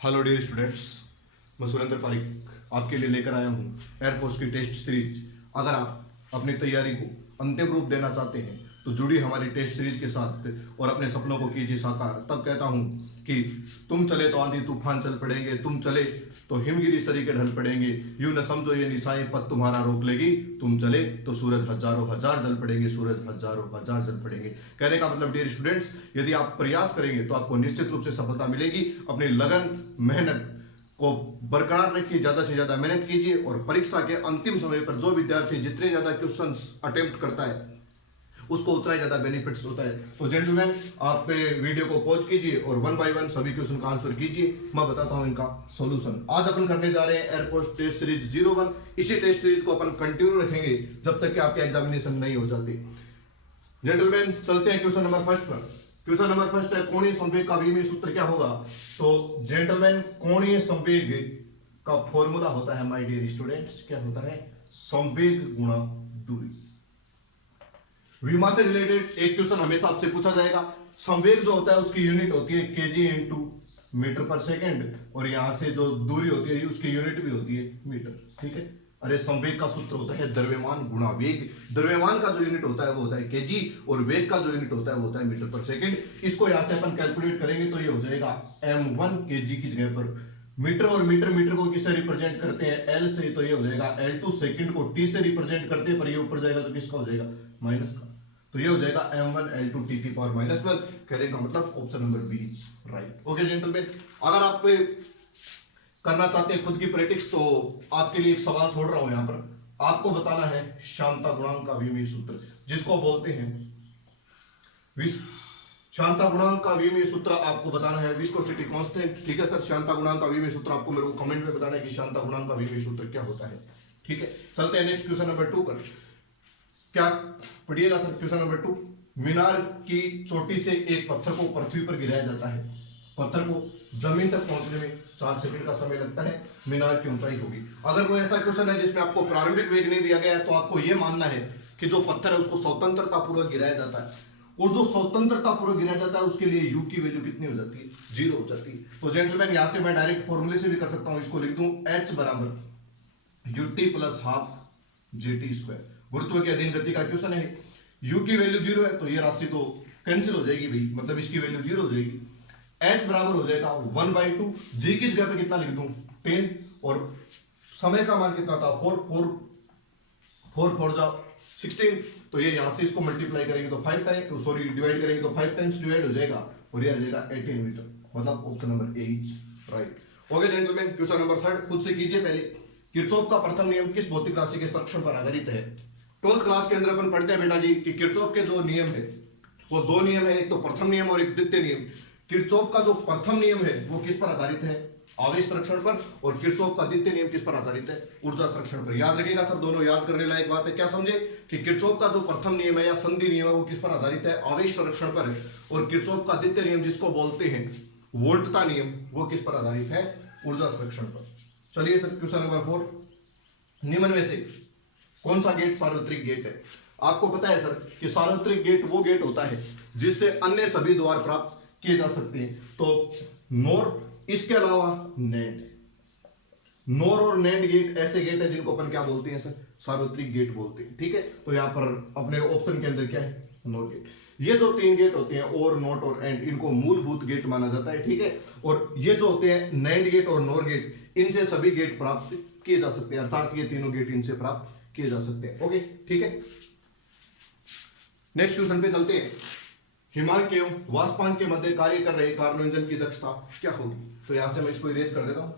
Hello dear students, मैं सुरेंद्र पारिक आपके लिए लेकर आया हूँ एयरफोर्स की टेस्ट सीरीज। अगर आप अपनी तैयारी को अंतिम रूप देना चाहते हैं तो जुड़ी हमारी टेस्ट सीरीज के साथ और अपने सपनों को कीजिए साकार। तब कहता हूँ कि तुम चले तो आंधी तूफान चल पड़ेंगे, तुम चले तो हिमगिरी तरीके ढल पड़ेंगे, यूं न समझो ये निशाएं पद तुम्हारा रोक लेगी, तुम चले तो सूरज हजारों हजार जल पड़ेंगे, सूरज हजारों हजार जल पड़ेंगे। कहने का मतलब डियर स्टूडेंट्स, यदि आप प्रयास करेंगे तो आपको निश्चित रूप से सफलता मिलेगी। अपनी लगन मेहनत को बरकरार रखिए, ज्यादा से ज्यादा मेहनत कीजिए और परीक्षा के अंतिम समय पर जो विद्यार्थी जितने ज्यादा क्वेश्चंस अटेम्प्ट करता है उसको उतना ही ज्यादा बेनिफिट्स होता है। तो जेंटलमैन, आप वीडियो को पॉज कीजिए और वन बाय वन सभी क्वेश्चन का आंसर कीजिए। मैं बताता हूं इनका सॉल्यूशन। आज अपन करने जा रहे हैं एयरफोर्स टेस्ट सीरीज 01। इसी टेस्ट सीरीज को अपन कंटिन्यू रखेंगे जब तक कि आपके एग्जामिनेशन नहीं हो जाती। जेंटलमैन, चलते हैं क्वेश्चन नंबर फर्स्ट पर। क्वेश्चन नंबर फर्स्ट है, कोणीय संवेग का विमीय सूत्र क्या होगा? तो जेंटलमैन, कोणीय संवेग का फॉर्मूला होता है माय डियर स्टूडेंट्स, क्या होता है? संवेग गुणा दूरी। विमा से रिलेटेड एक क्वेश्चन हमेशा आपसे पूछा जाएगा। संवेग जो होता है उसकी यूनिट होती है केजी इंटू मीटर पर सेकेंड, और यहां से जो दूरी होती है उसकी यूनिट भी होती है मीटर। ठीक है। अरे संवेग का सूत्र होता है द्रव्यमान गुणा वेग। द्रव्यमान का जो यूनिट होता है वो होता है केजी और वेग का जो यूनिट होता है वो होता है मीटर पर सेकेंड। इसको यहां से अपन कैलकुलेट करेंगे तो ये हो जाएगा m1 केजी की जगह पर मीटर, और मीटर को किससे रिप्रेजेंट करते हैं? एल से, तो ये हो जाएगा L2। सेकंड को टी से रिप्रेजेंट करते हैं, पर ये ऊपर जाएगा तो किसका हो जाएगा? माइनस का। तो ये हो जाएगा m1 L2 t की पावर -12। कहने का मतलब option number B is right. Okay gentleman, अगर आप करना चाहते हैं खुद की प्रैक्टिस तो आपके लिए एक सवाल छोड़ रहा हूं यहां पर। आपको बताना है शांता गुणांक का विमीय सूत्र, जिसको बोलते हैं शांता गुणांक का विमीय सूत्र आपको बताना है विस्कोसिटी कांस्टेंट। ठीक है सर, शांता गुणांक का विमीय सूत्र आपको मेरे को कमेंट में बताना है कि शांता गुणांक का विमीय सूत्र क्या होता है। ठीक है, चलते हैं नेक्स्ट क्वेश्चन नंबर 2 पर। क्या पढ़िएगा सर? क्वेश्चन नंबर 2, मीनार की चोटी से एक पत्थर को पृथ्वी पर गिराया जाता है। पत्थर को जमीन तक पहुंचने में 4 सेकंड का समय लगता है। मीनार की ऊंचाई होगी। अगर कोई ऐसा क्वेश्चन है जिसमें आपको प्रारंभिक वेग नहीं दिया गया है तो आपको यह मानना है कि जो पत्थर है उसको स्वतंत्रता पूर्वक गिराया जाता है, और जो स्वतंत्रता पूर्वक गिराया जाता है उसके लिए यू की वैल्यू कितनी हो जाती है? 0 हो जाती है। तो जेंटलमैन, यहां से मैं डायरेक्ट फॉर्मूले से भी कर सकता हूं। इसको लिख दूं h बराबर ut plus half gt square. गुरुत्व के अधीन गति का क्वेश्चन है। u की वैल्यू 0 है तो ये राशि तो कैंसिल हो जाएगी भाई, मतलब इसकी वैल्यू 0 हो जाएगी। h बराबर हो जाएगा 1/2। g की जगह पे कितना लिख दूं? 10, और समय का मान कितना था? 4 4 जा 16। तो ये यहां से इसको मल्टीप्लाई करेंगे तो 5 टाइम, सॉरी डिवाइड करेंगे तो 5 टाइम्स डिवाइड हो जाएगा, और ये आ जाएगा 18 मीटर। मतलब option number A is right. Okay gentleman, question number 3 खुद से कीजिए पहले। किरचॉफ का प्रथम नियम किस भौतिक राशि के संरक्षण पर आधारित है? 12th क्लास के अंदर अपन पढ़ते हैं बेटा जी कि किरचॉफ के जो नियम है वो 2 नियम है, एक तो प्रथम नियम और एक द्वितीय नियम। किरचॉफ का जो प्रथम नियम है वो किस पर आधारित है? आवेश संरक्षण पर। और किरचॉफ का द्वितीय नियम किस पर आधारित है? ऊर्जा संरक्षण पर। याद रखिएगा सर, दोनों याद करने लायक बात है। क्या समझे कि किरचॉफ का जो प्रथम नियम है या संधि नियम है वो किस पर आधारित है? आवेश संरक्षण पर। और किरचॉफ का द्वितीय नियम जिसको बोलते हैं वोल्टता नियम, वो किस पर आधारित है? ऊर्जा संरक्षण पर। चलिए सर, क्वेश्चन नंबर 4, निम्न में से कौन सा गेट सार्वत्रिक गेट है? आपको पता है सर कि सार्वत्रिक गेट वो गेट होता है जिससे अन्य सभी द्वार प्राप्त किए जा सकते हैं। तो नोर, इसके अलावा नैंड। नोर और नैंड गेट ऐसे गेट है जिनको अपन क्या बोलते हैं सर? सार्वत्रिक गेट बोलते हैं। ठीक है, तो यहां पर अपने ऑप्शन के अंदर क्या है? NOR gate. ये जो 3 गेट होते हैं और, नॉट और एंड, इनको मूलभूत गेट माना जाता है। ठीक है, और ये जो होते हैं नैंड गेट और नोर गेट, इनसे सभी गेट प्राप्त किए जा सकते हैं, अर्थात ये तीनों गेट इनसे प्राप्त किए जा सकते हैं। ओके, ठीक है। नेक्स्ट क्वेश्चन पे चलते हैं। हिमांक एवं वाष्पांक के मध्य कार्य कर रहे कार्नो इंजन की दक्षता क्या होगी? तो यहां से मैं इसको इरेज कर देता हूं।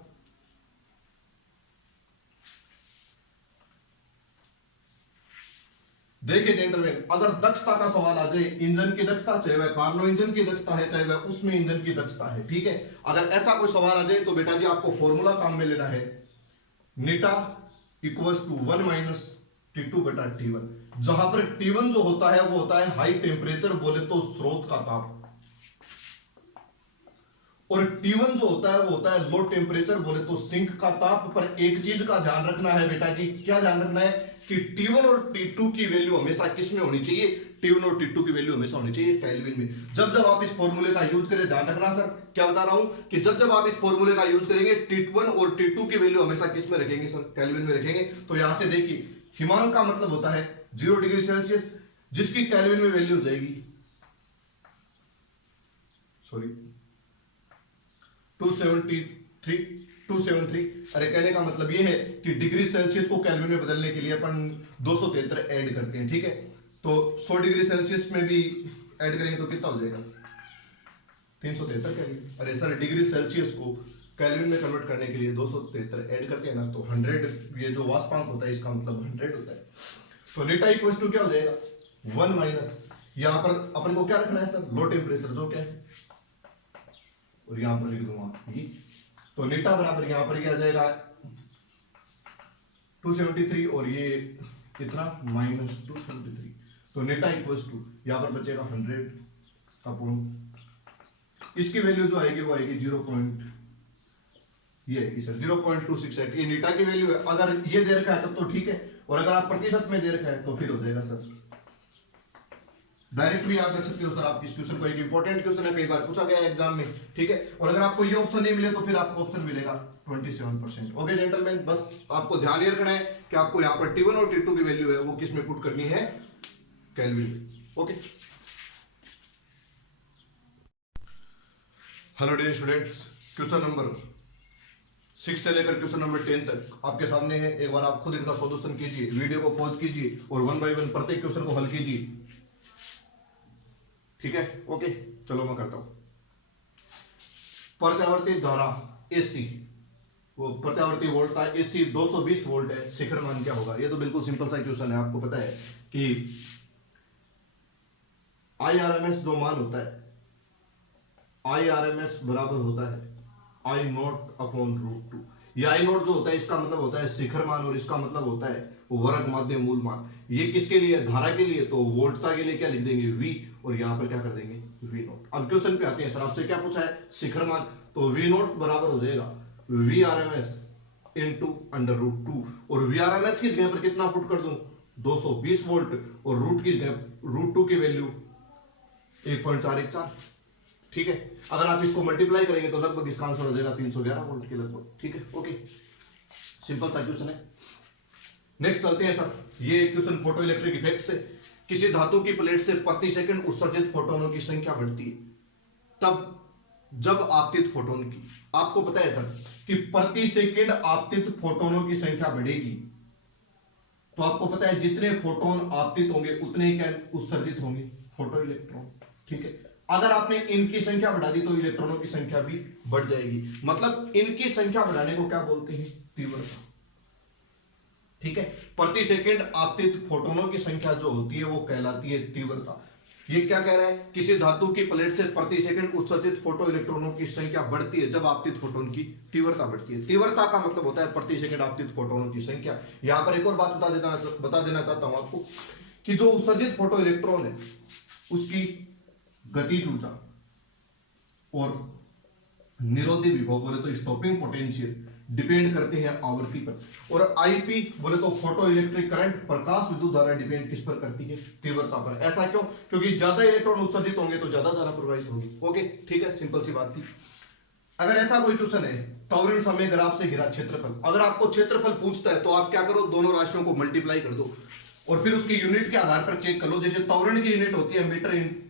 देखिए जेंटलमैन, अगर दक्षता का सवाल आ जाए, इंजन की दक्षता, चाहे वह कार्नो इंजन की दक्षता है चाहे वह उसमें इंजन की दक्षता है, ठीक है, अगर ऐसा कोई सवाल आ जाए तो बेटा जी आपको फॉर्मूला काम में लेना है। नीटा इक्वल्स टू 1 - T2/T1, जहां पर T1 जो होता है वो होता है हाई टेम्परेचर, बोले तो स्रोत का ताप, और T1 जो होता है वो होता है लो टेम्परेचर, बोले तो सिंक का ताप। पर एक चीज का ध्यान रखना है बेटा जी, क्या ध्यान रखना है कि T1 और T2 की वैल्यू हमेशा किस में होनी चाहिए? T1 और T2 की वैल्यू हमेशा होनी चाहिए केल्विन में। जब जब आप इस फॉर्मूले का यूज करें, ध्यान रखना सर, क्या बता रहा हूं कि जब जब आप इस फॉर्मूले का यूज करेंगे T1 और T2 की वैल्यू हमेशा किस में रखेंगे सर? केल्विन में रखेंगे। तो यहां से देखिए हिमांक का मतलब होता है 0 डिग्री सेल्सियस, जिसकी केल्विन में वैल्यू हो जाएगी 273। अरे कहने का मतलब ये है कि डिग्री सेल्सियस को केल्विन में बदलने के लिए अपन 273 ऐड करते हैं, ठीक है। तो 100 डिग्री सेल्सियस में भी ऐड करेंगे तो कितना हो जाएगा? 373 केल्विन। अरे सर डिग्री सेल्सियस को केल्विन में कन्वर्ट करने के लिए 273 ऐड करते हैं ना, तो 100, ये जो वाष्पांक होता है इसका मतलब 100 होता है। तो नेटा इक्वल्स टू क्या हो जाएगा? 1 माइनस, यहां पर अपन को क्या रखना है सर? लो टेम्परेचर, जो क्या है, और यहां पर लिख दूंगा ये। तो नेटा बराबर यहां पर क्या आ जाएगा 273 और ये कितना -273। तो नेटा इक्वल्स टू यहां पर बचेगा 100 अपॉन, इसकी वैल्यू जो आएगी वो आएगी 0.268। ये नेटा की वैल्यू है। अगर ये दे रखा है तब तो ठीक है, और अगर आप प्रतिशत में दे रखा है तो फिर हो जाएगा सर, डायरेक्ट भी याद रख सकते हो सर आप इस क्वेश्चन को। एक इंपॉर्टेंट क्वेश्चन है, कई बार पूछा गया है एग्जाम में, ठीक है। और अगर आपको ये ऑप्शन नहीं मिले तो फिर आपको ऑप्शन मिलेगा 27%। ओके जेंटलमैन, बस आपको ध्यान ये रखना है कि आपको यहाँ पर T1 और T2 की वैल्यू है वो किस में पुट करनी है? केल्विन में। Okay, hello dear students, question number 6 से लेकर क्वेश्चन नंबर 10 तक आपके सामने है। एक बार आप खुद इनका सॉल्यूशन कीजिए, वीडियो को पॉज कीजिए और 1 बाय 1 प्रत्येक क्वेश्चन को हल कीजिए, ठीक है। ओके चलो मैं करता हूं। प्रत्यावर्ती धारा AC, वो प्रत्यावर्ती वोल्ट था AC 220 वोल्ट है, शिखर मान क्या होगा? ये तो बिल्कुल सिंपल सा क्वेश्चन है। आपको पता है कि IRMS जो मान होता है, IRMS बराबर होता है I0/√2। ये I0 जो होता है इसका मतलब होता है शिखर मान, और इसका मतलब होता है वर्ग माध्य मूल मान। ये किसके लिए? धारा के लिए। तो वोल्टता के लिए क्या लिख देंगे? V, और यहां पर क्या कर देंगे? V0। अब क्वेश्चन पे आते हैं, सर आपसे क्या पूछा है? शिखर मान। तो V0 बराबर हो जाएगा VRMS इंटू √2, और VRMS की जगह पर कितना पुट कर दूं? 220 वोल्ट, और रूट की जगह √2 की वैल्यू 1.414, ठीक है। अगर आप इसको मल्टीप्लाई करेंगे तो लगभग इसका आंसर हो जाएगा 311 वोल्ट के लगभग, ठीक है। ओके, सिंपल सा क्वेश्चन है। नेक्स्ट चलते हैं सर, ये क्वेश्चन फोटो इलेक्ट्रिक इफेक्ट से। किसी धातु की प्लेट से प्रति सेकंड उत्सर्जित फोटोनों की संख्या बढ़ती है तब जब आपतित फोटोन की, आपको पता है सर कि प्रति सेकंड आपतित फोटोनों की संख्या बढ़ेगी, तो आपको पता है जितने फोटोन आपतित होंगे उतने ही क्या उत्सर्जित होंगे? फोटो इलेक्ट्रॉन, ठीक है। अगर आपने इनकी संख्या बढ़ा दी तो इलेक्ट्रॉनों की संख्या भी बढ़ जाएगी। मतलब इनकी संख्या बढ़ाने को क्या बोलते हैं? तीव्रता, ठीक है। प्रति सेकंड आपतित फोटोनों की संख्या जो होती है वो कहलाती है तीव्रता। ये क्या कह रहा है? किसी धातु की प्लेट से प्रति सेकंड उत्सर्जित फोटो इलेक्ट्रॉनों की संख्या बढ़ती है जब आपतित फोटोन की तीव्रता बढ़ती है। तीव्रता का मतलब होता है प्रति सेकंड आपतित फोटोनों की संख्या। यहां पर एक और बात बता देना चाहता हूं आपको कि जो उत्सर्जित फोटो इलेक्ट्रॉन है उसकी गतिज ऊर्जा और निरोधी विभव बोले तो स्टॉपिंग पोटेंशियल डिपेंड करते हैं आवृत्ति पर, और आईपी बोले तो फोटो इलेक्ट्रिक करंट प्रकाश विद्युत धारा डिपेंड किस पर करती है? तीव्रता पर। ऐसा क्यों? क्योंकि ज्यादा इलेक्ट्रॉन उत्सर्जित होंगे तो ज्यादा धारा प्रवाहित होगी। ओके ठीक है, सिंपल सी बात थी। अगर ऐसा कोई क्वेश्चन है, त्वरण समय ग्राफ से घिरा क्षेत्रफल, अगर आपको क्षेत्रफल पूछता है तो आप क्या करो? दोनों राशियों को मल्टीप्लाई कर दो और फिर उसकी यूनिट के आधार पर चेक कर लो। जैसे त्वरण की यूनिट होती है मीटर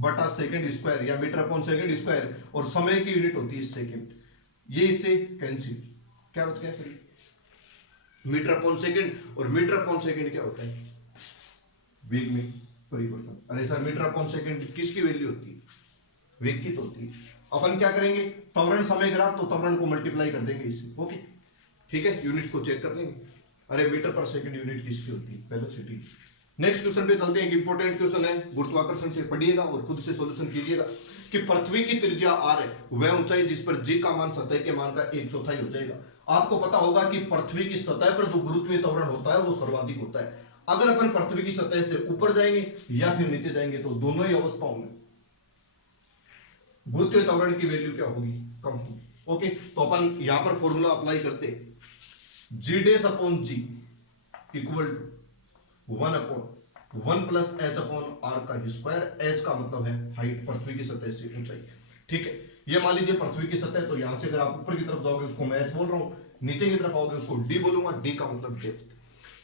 बटा सेकंड स्क्वायर या मीटर अपॉन सेकंड स्क्वायर, और समय की यूनिट होती है सेकंड। ये इससे कैंसिल, क्या बच गया सर? मीटर अपॉन सेकंड, और मीटर अपॉन सेकंड क्या होता है? वेग में परिवर्तन। अरे सर मीटर अपॉन सेकंड किसकी वैल्यू होती है? वेग की तो होती है। अपन क्या करेंगे? त्वरण समय ग्राफ, तो त्वरण को मल्टीप्लाई कर देंगे इससे। ओके ठीक है, यूनिट्स को चेक कर लेंगे। अरे मीटर पर सेकंड यूनिट किसकी होती है? वेलोसिटी। नेक्स्ट क्वेश्चन पे चलते हैं। इंपॉर्टेंट क्वेश्चन है, गुरुत्वाकर्षण से पढ़िएगा और खुद से सॉल्यूशन कीजिएगा कि पृथ्वी की त्रिज्या r है, वह ऊंचाई जिस पर g का मान सतह के मान का 1/4 हो जाएगा। आपको पता होगा कि पृथ्वी की सतह पर जो गुरुत्वीय त्वरण होता है वो सर्वाधिक होता है। अगर अपन पृथ्वी की सतह से ऊपर जाएंगे या फिर नीचे जाएंगे तो दोनों ही अवस्थाओं में गुरुत्वीय त्वरण की वैल्यू क्या होगी? कम होगी। ओके, तो अपन यहां पर फॉर्मूला अप्लाई करते, g' upon g equal to 1/√2 1 plus H upon R का स्क्वायर। एच का मतलब है हाइट, पृथ्वी की सतह से ऊंचाई। ठीक है, ये मान लीजिए पृथ्वी की सतह, तो यहां से अगर आप ऊपर की तरफ जाओगे उसको मैं एच बोल रहा हूं, नीचे की तरफ आओगे उसको डी बोलूंगा। डी का मतलब डेप्थ।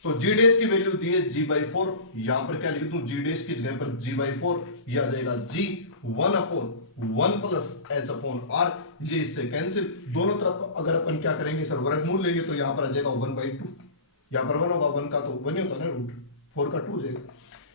तो जी डेस की वैल्यू दी है g/4। यहां पर क्या लिख दूं, जी डेस की जगह पर g/4, यह आ जाएगा g 1/1 plus h upon r। ये इससे कैंसिल, दोनों तरफ अगर अपन क्या करेंगे सर, वर्गमूल लेंगे तो यहां पर आ जाएगा 1/2। यहां पर 1 होगा, 1 का तो 1 ही होता है ना, रूट 4 का 2 हो जाएगा।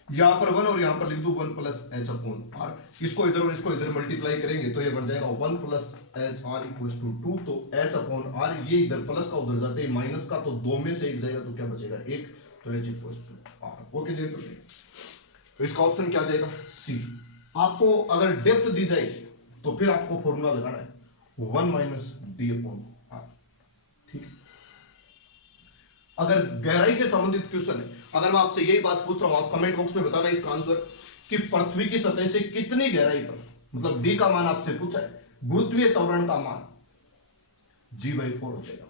यहां पर 1 और यहां पर लिख दूं 1 प्लस h अपॉन r। इसको इधर और इसको इधर मल्टीप्लाई करेंगे तो ये बन जाएगा 1 plus H R equal to 2। तो h अपॉन r, ये इधर प्लस का उधर जाते हैं माइनस का, तो 2 में से एक जाएगा तो क्या बचेगा 1, तो h equal to r। Okay जी, तो इसका ऑप्शन क्या जाएगा, सी। आपको अगर डेप्थ दी जाए तो फिर आपको फॉर्मूला लगाना है 1 माइनस डी अपॉन r। ठीक है, अगर गहराई से संबंधित क्वेश्चन है, अगर मैं आपसे यही बात पूछ रहा हूं, आप कमेंट बॉक्स में बताना इसका आंसर कि पृथ्वी की सतह से कितनी गहराई पर, मतलब डी का मान आपसे पूछा है, गुरुत्वीय त्वरण का मान g/4 हो जाएगा।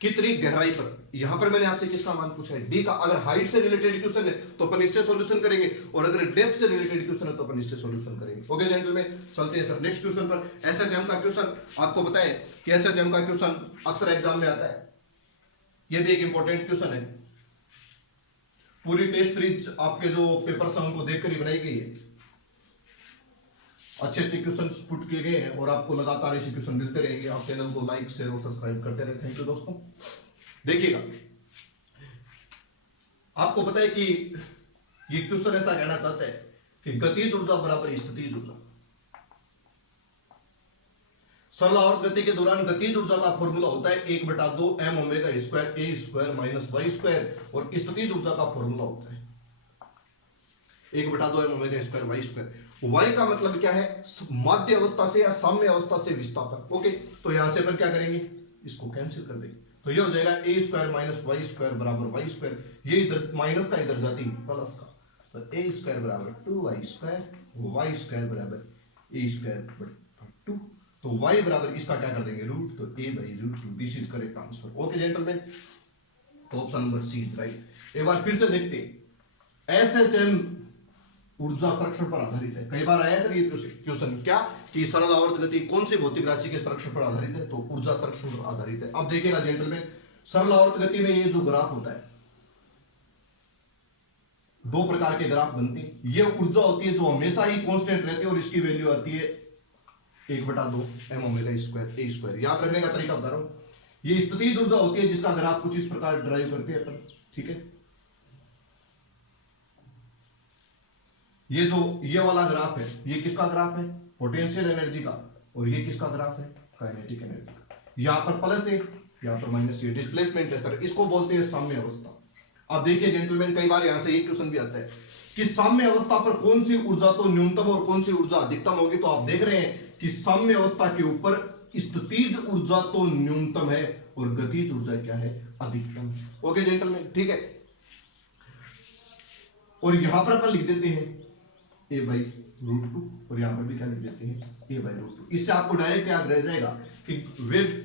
कितनी गहराई पर, यहां पर मैंने आपसे किसका मान पूछा है, डी का। अगर हाइट से रिलेटेड क्वेश्चन है तो अपन इससे सॉल्यूशन करेंगे, और अगर डेप्थ से रिलेटेड क्वेश्चन है तो अपन इससे सॉल्यूशन करेंगे। ओके जेंटलमैन, चलते हैं सर नेक्स्ट क्वेश्चन पर। एसएचएम का क्वेश्चन आपको पता है कि एसएचएम का क्वेश्चन अक्सर एग्जाम में आता है, यह भी एक इंपॉर्टेंट क्वेश्चन है। पूरी टेस्ट सीरीज आपके जो पेपर से उनको देखकर ही बनाई गई है। अच्छे अच्छे क्वेश्चन पुट किए गए हैं और आपको लगातार ऐसे क्वेश्चन मिलते रहेंगे। आप चैनल को लाइक शेयर और सब्सक्राइब करते रहे। थैंक यू दोस्तों। देखिएगा, आपको पता है कि ये क्वेश्चन ऐसा कहना चाहता है कि गतिज ऊर्जा बराबर स्थितिज ऊर्जा। सरल आवर्त गति के दौरान गतिज ऊर्जा का फॉर्मूला होता है 1/2 m omega square a square minus y square, और स्थितिज ऊर्जा का फॉर्मूला होता है 1/2 m omega square y square. y का मतलब क्या है, माध्य अवस्था से या साम्य अवस्था से विस्थापन। ओके, तो यहां से अपन क्या करेंगे, इसको कैंसिल कर देंगे, तो ये हो जाएगा a square minus y square बराबर y स्क्वायर। ये इधर माइनस का इधर जाती प्लस का, तो a स्क्वायर बराबर 2y स्क्वायर, y स्क्वायर बराबर a स्क्वायर 2। तो y बराबर इसका क्या कर देंगे रूट, तो a/√2। This is correct answer. Okay gentleman, तो option number C is right. एक बार फिर से देखते हैं, एसएचएम ऊर्जा संरक्षण पर आधारित है। कई बार आया सर ये क्वेश्चन, क्या कि सरल आवर्त गति कौन सी भौतिक राशि के संरक्षण पर आधारित है, तो ऊर्जा संरक्षण पर आधारित है। अब देखिएगा जेंटलमैन, सरल आवर्त गति में ये जो ग्राफ होता है, दो प्रकार के ग्राफ बनते हैं। ये ऊर्जा होती है जो हमेशा ही कांस्टेंट रहती है और इसकी वैल्यू आती है 1/2 m omega square a square. याद रखने का तरीका बता रहा हूं। ये स्थितिज ऊर्जा होती है जिसका ग्राफ कुछ इस प्रकार ड्राइव करते हैं अपन। ठीक है, ये जो ये वाला ग्राफ है, ये किसका ग्राफ है, पोटेंशियल एनर्जी का, और ये किसका ग्राफ है, काइनेटिक एनर्जी का। यहां पर प्लस है, यहां पर माइनस है, डिस्प्लेसमेंट है सर, इसको बोलते हैं साम्य अवस्था। अब देखिए जेंटलमैन, कई बार यहां से एक क्वेश्चन भी आता है कि साम्य अवस्था पर कौन सी ऊर्जा तो न्यूनतम और कौन सी ऊर्जा अधिकतम होगी। तो आप देख रहे हैं कि साम्य अवस्था के ऊपर स्थितिज ऊर्जा तो न्यूनतम है और गतिज ऊर्जा क्या है, अधिकतम। ओके जेंटलमैन, ठीक है। और यहां पर अपन लिख देते हैं a/√2, और यहां पर भी क्या लिख देते हैं a/√2। इससे आपको डायरेक्ट याद रह जाएगा कि वेव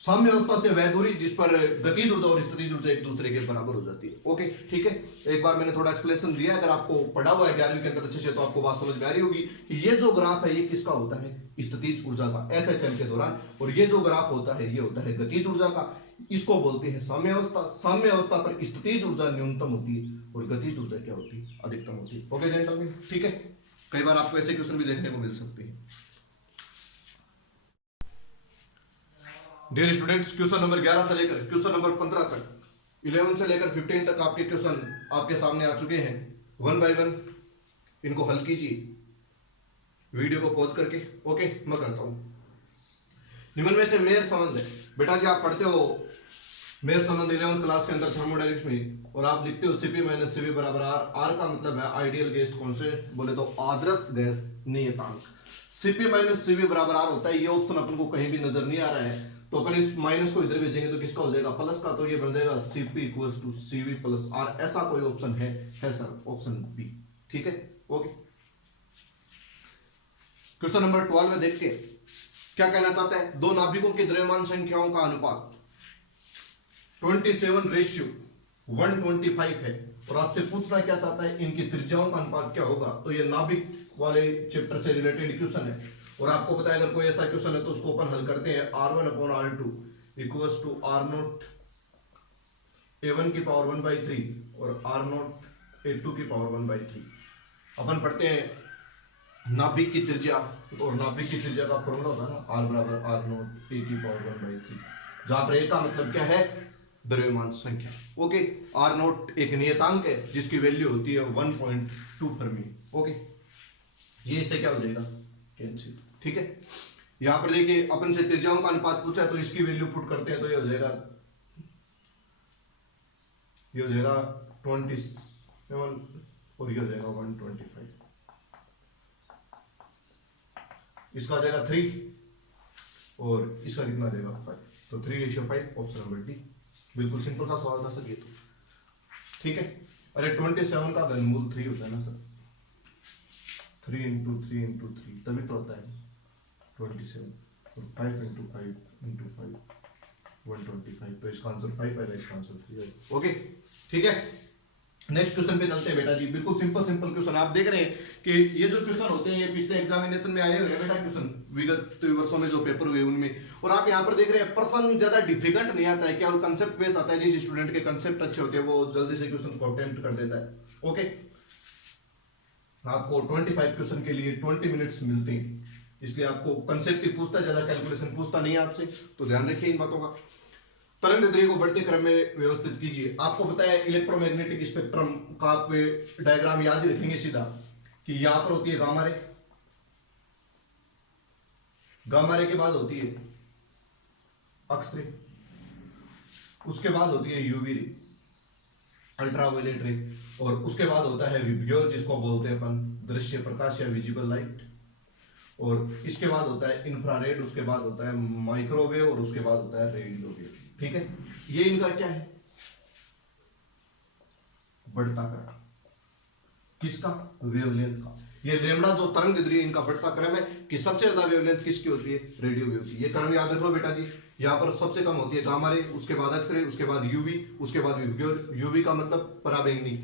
साम्य अवस्था से वह दूरी जिस पर गतिज ऊर्जा और स्थितिज ऊर्जा एक दूसरे के बराबर हो जाती है। ओके, ठीक है। एक बार मैंने थोड़ा एक्सप्लेनेशन दिया है, अगर आपको पढ़ा हुआ है 11वीं के अंदर अच्छे से, तो आपको बात समझ में आ रही होगी कि ये जो ग्राफ है ये किसका होता है, स्थितिज ऊर्जा का, एसएचएम के दौरान, और ये जो ग्राफ होता है ये होता है गतिज ऊर्जा का। इसको बोलते हैं साम्य अवस्था। साम्य अवस्था पर स्थितिज ऊर्जा न्यूनतम होती है और गतिज ऊर्जा क्या होती है, अधिकतम होती है। ओके जेंटलमैन, ठीक है। कई बार आपको ऐसे क्वेश्चन भी देखने को मिल सकते हैं। डियर स्टूडेंट्स, क्वेश्चन नंबर 11 से लेकर क्वेश्चन नंबर 15 तक, 11 से लेकर 15 तक आपके क्वेश्चन आपके सामने आ चुके हैं। 1 बाय 1 इनको हल कीजिए वीडियो को पॉज करके। ओके, मैं करता हूं। निम्न में से मेयर संबंध है, बेटा जी आप पढ़ते हो मेयर संबंध 11th क्लास के अंदर थर्मोडायनेमिक्स में, और आप लिखते हो Cp माइनस Cv बराबर R। R का मतलब है आइडियल गैस कांस्टेंट, बोले तो आदर्श गैस नियतांक। Cp माइनस Cv बराबर R होता है। ये ऑप्शन अपन को कहीं भी नजर नहीं आ रहा है, तो अपन इस माइनस को इधर भेजेंगे तो किसका हो जाएगा, प्लस का। तो ये बन जाएगा Cp equals to Cv plus R। ऐसा कोई ऑप्शन है सर, ऑप्शन बी। ठीक है, ओके। क्वेश्चन नंबर 12 में देखते हैं क्या कहना चाहता है। दो नाभिकों की द्रव्यमान संख्याओं का अनुपात 27:125 है। और आपसे पूछना क्या चाहता है, इनकी त्रिज्याओं का अनुपात क्या होगा। तो ये नाभिक वाले चैप्टर से रिलेटेड क्वेश्चन है, और आपको पता है अगर कोई ऐसा क्वेश्चन है तो उसको अपन हल करते हैं। R1/R2 equals to R0 A1 की पावर 1/3 और R0 A2 की पावर 1/3। अपन पढ़ते हैं नाभिक की त्रिज्या, और नाभिक की त्रिज्या का फॉर्मूला होता है ना R बराबर R0 A की पावर 1/3, जहां पर A का मतलब क्या है, द्रव्यमान संख्या। ओके, R0 एक नियतांक है जिसकी वैल्यू होती है 1.2 फर्मी। ओके, ये इससे क्या हो जाएगा, कैंसिल। ठीक है, यहां पर देखिए अपन से त्रिज्याओं का अनुपात पूछा है तो इसकी वैल्यू पुट करते हैं तो ये हो जाएगा 27 और ये हो जाएगा 125। इसका आ जाएगा 3 और इसका कितना आ जाएगा 5, तो 3:5, ऑप्शन नंबर डी। बिल्कुल सिंपल सा सवाल था सर ये तो। ठीक है, अरे 27 का घनमूल 3 होता है ना सर, 3 × 3 × 3 तभी तो होता है 27, और 5 × 5 × 5 125, तो इसका आंसर 5 आएगा, इसका आंसर 3 आएगा। ओके, ठीक है, नेक्स्ट क्वेश्चन पे चलते हैं बेटा जी। बिल्कुल सिंपल क्वेश्चन आप देख रहे हैं कि ये जो क्वेश्चन होते हैं ये पिछले एग्जामिनेशन में आए हुए हैं बेटा क्वेश्चन, विगत वर्षों में जो पेपर हुए उनमें, और आप यहाँ पर देख रहे हैं प्रश्न ज्यादा डिफिकल्ट नहीं आता है, क्या और कंसेप्ट बेस आता है। जिस स्टूडेंट के कंसेप्ट अच्छे होते हैं वो जल्दी से क्वेश्चन को अटेम्प्ट कर देता है। ओके, आपको 25 क्वेश्चन के लिए 20 मिनट्स मिलते हैं, इसलिए आपको कंसेप्ट ही पूछता है, ज्यादा कैलकुलेशन पूछता नहीं है आपसे, तो ध्यान रखिए इन बातों का। तरंग दैर्ध्य को बढ़ते क्रम में व्यवस्थित कीजिए। आपको पता है इलेक्ट्रोमैग्नेटिक स्पेक्ट्रम का आप डायग्राम याद ही रखेंगे सीधा, कि यहां पर होती है गामा रे, गामा रे के बाद होती है एक्स रे, उसके बाद होती है यूवी रे, अल्ट्रावायलेट रे, और उसके बाद होता है विबग्योर जिसको बोलते हैं अपन दृश्य प्रकाश या विजिबल लाइट, और इसके बाद होता है इंफ्रारेड, उसके बाद होता है माइक्रोवेव, और उसके बाद होता है रेडियो वेव। ठीक है, ये इनका क्या है, बढ़ता क्रम, किसका, वेवलेंथ का। ये लैम्डा जो तरंग दैर्ध्य इनका बढ़ता क्रम है कि सबसे ज्यादा वेवलेंथ किसकी होती है, रेडियो वेव की। ये क्रम याद रख लो बेटा जी, यहाँ पर सबसे कम होती है गामा रे, उसके बाद एक्स रे, उसके बाद यूवी, उसके बाद विबग्योर। यूवी का मतलब पराबैंगनी,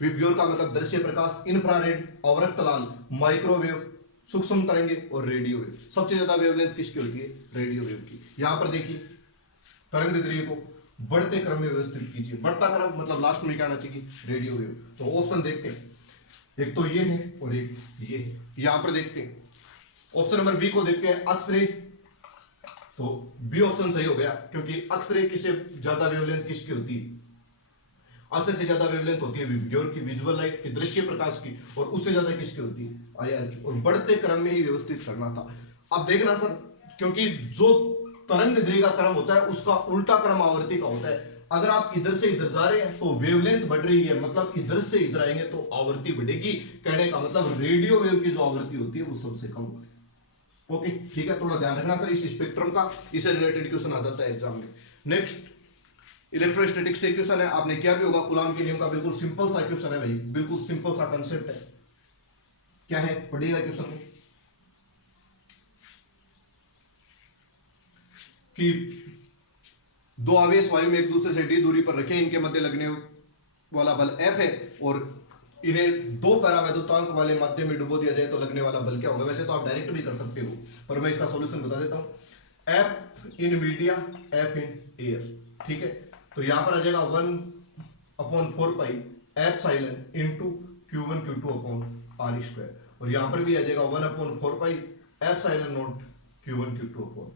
विबग्योर का मतलब दृश्य प्रकाश, इंफ्रारेड, अवरक्त लाल, माइक्रोवेव, सूक्ष्म तरंगे, और रेडियो वेव। सबसे ज्यादा वेवलेंथ किसकी होती है, रेडियो वेव की। यहां पर देखिए तरंग दैर्ध्य को बढ़ते क्रम में व्यवस्थित कीजिए। बढ़ता क्रम मतलब लास्ट में क्या आना चाहिए, रेडियो वेव। तो ऑप्शन देखते हैं, एक तो ये है और एक ये है। यहां पर देखते हैं ऑप्शन नंबर बी को देखते हैं, एक्स रे, तो बी ऑप्शन सही हो गया, क्योंकि एक्स रे की से ज्यादा वेवलेंथ किसकी होती है, एक्स रे से ज्यादा वेवलेंथ होती है विबग्योर की, विजुअल लाइट की, दृश्य प्रकाश की, और उससे ज्यादा किसकी होती है, आईआर की। और बढ़ते क्रम में ही व्यवस्थित करना था। अब देखना सर, क्योंकि जो तरंग दैर्ध्य का क्रम होता है उसका उल्टा क्रम आवर्ती का होता है। अगर आप इधर से इधर जा रहे हैं तो वेवलेंथ बढ़ रही है, मतलब इधर से इधर आएंगे तो आवर्ती बढ़ेगी। कहने का मतलब रेडियो वेव की जो आवृत्ति होती है वो सबसे कम होती है। ओके, ठीक है, थोड़ा ध्यान रखना सर इस स्पेक्ट्रम का, इससे रिलेटेड क्वेश्चन आ जाता है एग्जाम में। नेक्स्ट इलेक्ट्रोस्टैटिक्स से क्वेश्चन है, आपने क्या भी होगा कूलॉम के नियम का, बिल्कुल सिंपल सा क्वेश्चन है भाई, बिल्कुल सिंपल सा कंसेप्ट है। क्या है, पढ़िएगा क्वेश्चन में कि दो आवेश वायु में एक दूसरे से डी दूरी पर रखे, इनके मध्य लगने वाला बल F है, और इन्हें दो परावैद्युतांक वाले माध्यम में डुबो दिया जाए तो लगने वाला बल क्या होगा। वैसे तो आप डायरेक्ट भी कर सकते हो, पर मैं इसका सॉल्यूशन बता देता हूं। F in media, F in air. ठीक है, तो यहां पर आ जाएगा 1/4 pi epsilon into Q1 Q2 upon R square, और यहां पर भी आ जाएगा 1/4 pi epsilon not Q1 Q2 upon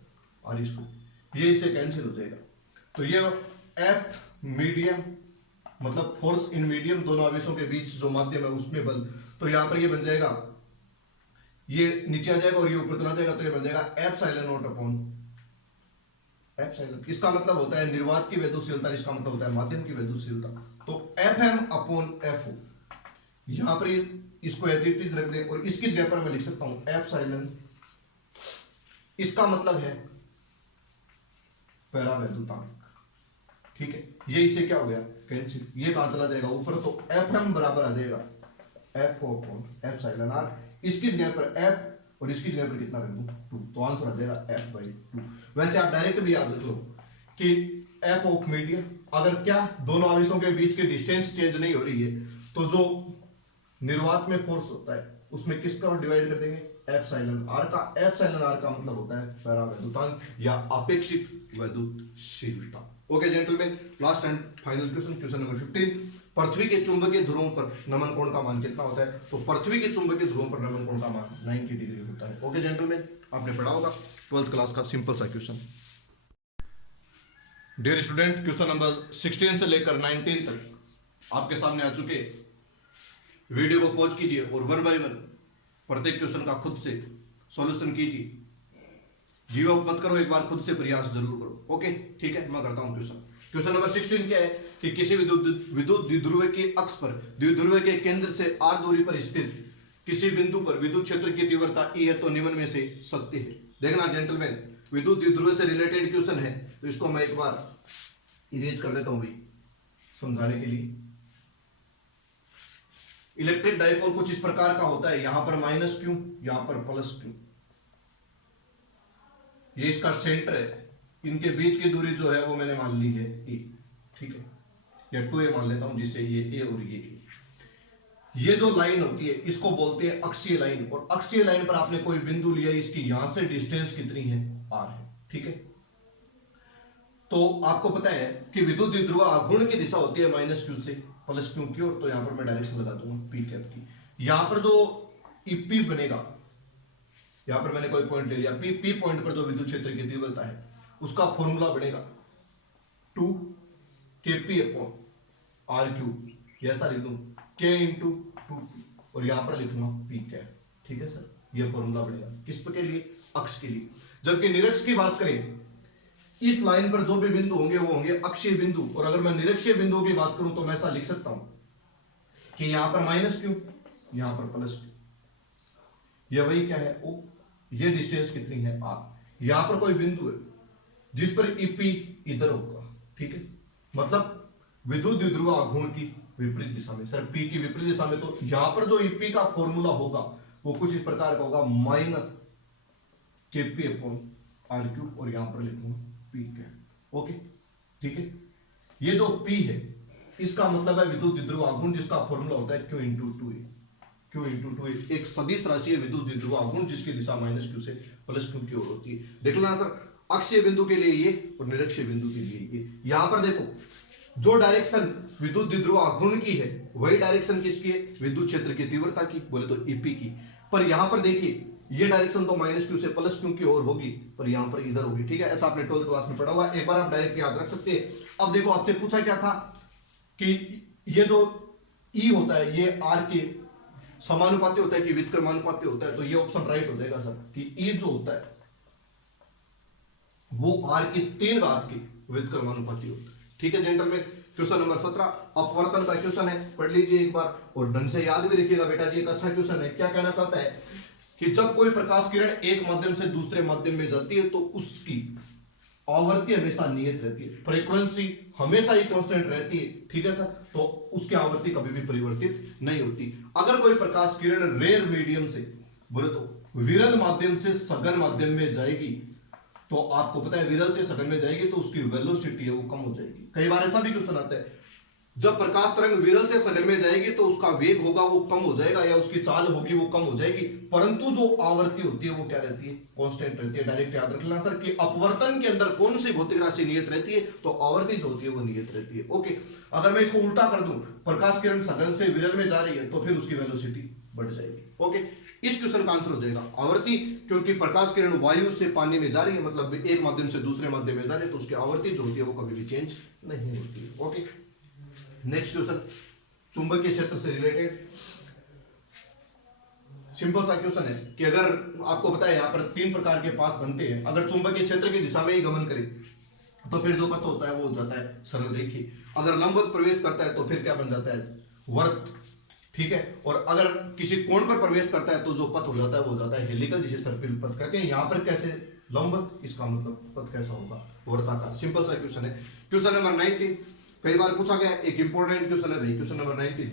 R square. ये इससे कैंसिल हो जाएगा। तो ये F मीडियम मतलब फोर्स इन मीडियम, दोनों आवेशों के बीच जो माध्यम है उसमें बल, तो यहां पर ये बन जाएगा, ये नीचे आ जाएगा और ये ऊपर चला जाएगा, तो ये बन जाएगा एप्सिलॉन नॉट अपॉन एप्सिलॉन। इसका मतलब होता है निर्वात की वैद्युशीलता, इसका मतलब होता है माध्यम की वैद्युशीलता। तो FM अपॉन FO, यहां पर इसको एज इट इज रख दें, और इसकी जगह पर मैं लिख सकता हूं एप्सिलॉन, इसका मतलब है परावैद्युतांक। ठीक है, ये इससे क्या हो गया, कैंसिल, ये कहां चला जाएगा ऊपर, तो FM बराबर आ जाएगा FO अपॉन एप्सिलॉन R। इसकी जगह पर F और इसकी जगह पर कितना रख दूं, 2, तो आंसर आ जाएगा F/2। वैसे आप डायरेक्ट भी याद रख लो कि F ऑफ मीडियम अगर क्या दोनों आवेशों के बीच की डिस्टेंस चेंज नहीं हो रही है तो जो निर्वात में फोर्स होता है उसमें किसका डिवाइड कर देंगे, एप्सिलॉन आर का। एप्सिलॉन आर का मतलब होता है परावैद्युतांक या अपेक्षित वैद्युतशीलता। Okay gentleman, last and final question, question number 15। पृथ्वी के चुंबकीय ध्रुवों पर नमन कोण का मान कितना होता है? तो पृथ्वी के चुंबकीय ध्रुवों पर नमन कोण का मान 90 डिग्री होता है। ओके जेंटलमैन, आपने पढ़ा होगा 12th क्लास का सिंपल सा question. Dear student, question number 16 से लेकर 19 तक आपके सामने आ चुके। वीडियो को पॉज कीजिए और 1 बाय 1 प्रत्येक क्वेश्चन का खुद से सॉल्यूशन कीजिए। गिव अप मत करो, एक बार खुद से प्रयास जरूर करो। ओके ठीक है, मैं करता हूं क्वेश्चन। क्वेश्चन नंबर 16 क्या है कि किसी विद्युत द्विध्रुव के अक्ष पर द्विध्रुव के केंद्र से r दूरी पर स्थित किसी बिंदु पर विद्युत क्षेत्र की तीव्रता E है तो निम्न में से सत्य है। देखना जेंटलमैन, विद्युत द्विध्रुव से रिलेटेड क्वेश्चन है तो इसको मैं एक बार इरेज कर देता हूं भाई समझाने के लिए। इलेक्ट्रिक डाइपोल कुछ इस प्रकार का होता है, यहां पर माइनस क्यू, यहां पर प्लस क्यू, ये इसका सेंटर है। इनके बीच की दूरी जो है वो मैंने मान ली है ए, ठीक है, या 2a मान लेता हूं जिससे ये ए और ये ए। ये जो लाइन होती है इसको बोलते हैं अक्षीय लाइन, और अक्षीय लाइन पर आपने कोई बिंदु लिया, इसकी यहां से डिस्टेंस कितनी है, r है, ठीक है। तो आपको पता है कि विद्युत द्विध्रुव आघूर्ण की दिशा होती है माइनस क्यू से प्लस क्यू की ओर, तो यहां पर मैं डायरेक्शन लगा दूंगा पी कैप की। यहां पर जो ईपी बनेगा, यहां पर मैंने कोई पॉइंट ले लिया, पी पॉइंट पर जो विद्युत क्षेत्र की तीव्रता है उसका फॉर्मूला बनेगा 2 kp अपॉन r क्यूब, ऐसा लिख दूं k इंटू 2p, और यहां पर लिखूंगा पी कैप, ठीक है सर। यह फॉर्मूला बनेगा किस के लिए, अक्ष के लिए। जबकि निरक्ष की बात करें, इस लाइन पर जो भी बिंदु होंगे वो होंगे अक्षीय बिंदु, और अगर मैं निरक्षीय बिंदुओं की बात करूं तो मैं ऐसा लिख सकता हूं कि यहां पर माइनस क्यू, यहां पर प्लस क्यू, यह वही क्या है ओ, ये डिस्टेंस कितनी है r। यहां पर कोई बिंदु है जिस पर ईपी इधर होगा, ठीक है, मतलब विद्युत द्विध्रुव आघूर्ण की विपरीत दिशा में। सर पी की विपरीत दिशा में, तो यहां पर जो ईपी का फॉर्मूला होगा वो कुछ इस प्रकार का होगा, minus KP upon R cube, और यहां पर लिखूंगा पी कैप। ओके ठीक है, ये जो पी है इसका मतलब है विद्युत द्विध्रुव आघूर्ण, जिसका फॉर्मूला होता है क्यू इंटू टू ए। क्यू इंटू टू ए एक सदिश राशि है विद्युत द्विध्रुव आघूर्ण जिसकी दिशा माइनस क्यू से प्लस क्यू की ओर होती है। देख लेना सर, अक्षीय बिंदु के लिए ये और निरक्षीय बिंदु के लिए ये। यहां पर देखो जो डायरेक्शन विद्युत द्विध्रुव आघूर्ण की है वही डायरेक्शन किसकी है, विद्युत क्षेत्र की तीव्रता की, बोले तो ईपी की। पर यहां पर देखिए ये डायरेक्शन तो माइनस क्यू से प्लस क्यू की ओर होगी, पर यहां पर इधर होगी, ठीक है। ऐसा आपने 12th क्लास में पढ़ा हुआ, एक बार आप डायरेक्ट याद रख सकते हैं। अब देखो आपसे पूछा क्या था कि ये जो ई होता है ये आर के समानुपाती होता है कि व्युत्क्रमानुपाती होता है, तो ये ऑप्शन राइट हो जाएगा सर कि ई जो होता है वो आर की 3 घात के व्युत्क्रमानुपाती होता है, ठीक है जेंटलमैन। क्वेश्चन नंबर 17 अपवर्तन का क्वेश्चन है, पढ़ लीजिए एक बार और ढंग से याद भी रखिएगा बेटा जी, एक अच्छा क्वेश्चन है। क्या कहना चाहता है कि जब कोई प्रकाश किरण एक माध्यम से दूसरे माध्यम में जाती है तो उसकी आवृत्ति हमेशा नियत रहती है, फ्रीक्वेंसी हमेशा ही कांस्टेंट रहती है, ठीक है सर। तो उसकी आवृत्ति कभी भी परिवर्तित नहीं होती। अगर कोई प्रकाश किरण रेयर मीडियम से, बोले तो विरल माध्यम से सघन माध्यम में जाएगी, तो आपको पता है विरल से सघन में जाएगी तो उसकी वेलोसिटी है वो कम हो जाएगी। कई बार ऐसा भी क्वेश्चन आता है, जब प्रकाश तरंग विरल से सघन में जाएगी तो उसका वेग होगा वो कम हो जाएगा या उसकी चाल होगी वो कम हो जाएगी, परंतु जो आवृत्ति होती है वो क्या रहती है, कांस्टेंट रहती है। डायरेक्ट याद रख लेना सर कि अपवर्तन के अंदर कौन सी भौतिक राशि नियत रहती है, तो आवृत्ति जो होती है वो नियत रहती है। ओके, अगर मैं इसको उल्टा कर दूं, प्रकाश किरण सघन से विरल में जा रही है तो फिर उसकी वेलोसिटी बढ़ जाएगी। ओके, इस क्वेश्चन का आंसर हो जाएगा आवृत्ति, क्योंकि प्रकाश किरण वायु से पानी में जा रही है, मतलब एक माध्यम से दूसरे माध्यम में जा रही है, तो उसकी आवृत्ति जो होती है वो कभी भी चेंज नहीं होती है। ओके, नेक्स्ट क्वेश्चन चुंबकीय क्षेत्र से रिलेटेड सिंपल सा क्वेश्चन है कि अगर आपको पता है यहाँ पर 3 प्रकार के पाथ बनते हैं, अगर चुंबकीय क्षेत्र की दिशा में ही गमन करे तो फिर जो पथ होता है वो हो जाता है सरल रेखीय। अगर लंबवत प्रवेश करता है तो फिर क्या बन जाता है, वर्त, ठीक है। और अगर किसी कोण पर प्रवेश करता है तो जो पथ हो जाता है वो हो जाता है हेलिकल, जिसे सर्पिल पथ कहते हैं। यहाँ पर कैसे लंबवत, इसका मतलब पथ कैसा होगा, वर्ताकार। सिंपल सा क्वेश्चन है। क्वेश्चन नंबर 19 कई बार पूछा गया, एक इंपॉर्टेंट क्वेश्चन है भाई, क्वेश्चन नंबर 19